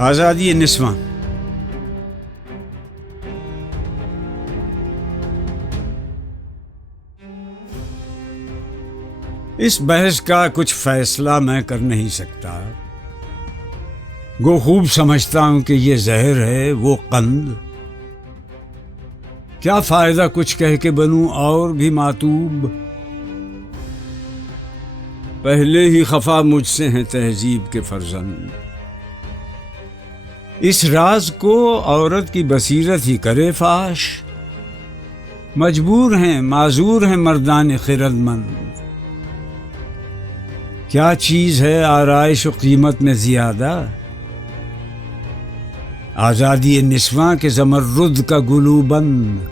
आज़ादी निस्वां। इस बहस का कुछ फैसला मैं कर नहीं सकता। गो खूब समझता हूं कि ये जहर है वो कंद। क्या फायदा कुछ कह के बनूं और भी मातूब। पहले ही खफा मुझसे हैं तहजीब के फर्जंद। इस राज को औरत की बसीरत ही करे फाश। मजबूर हैं माजूर हैं मर्दान खिरदमंद। क्या चीज है आराइश और कीमत में ज्यादा। आज़ादी निस्वां के ज़मर्रुद का गुलूबंद।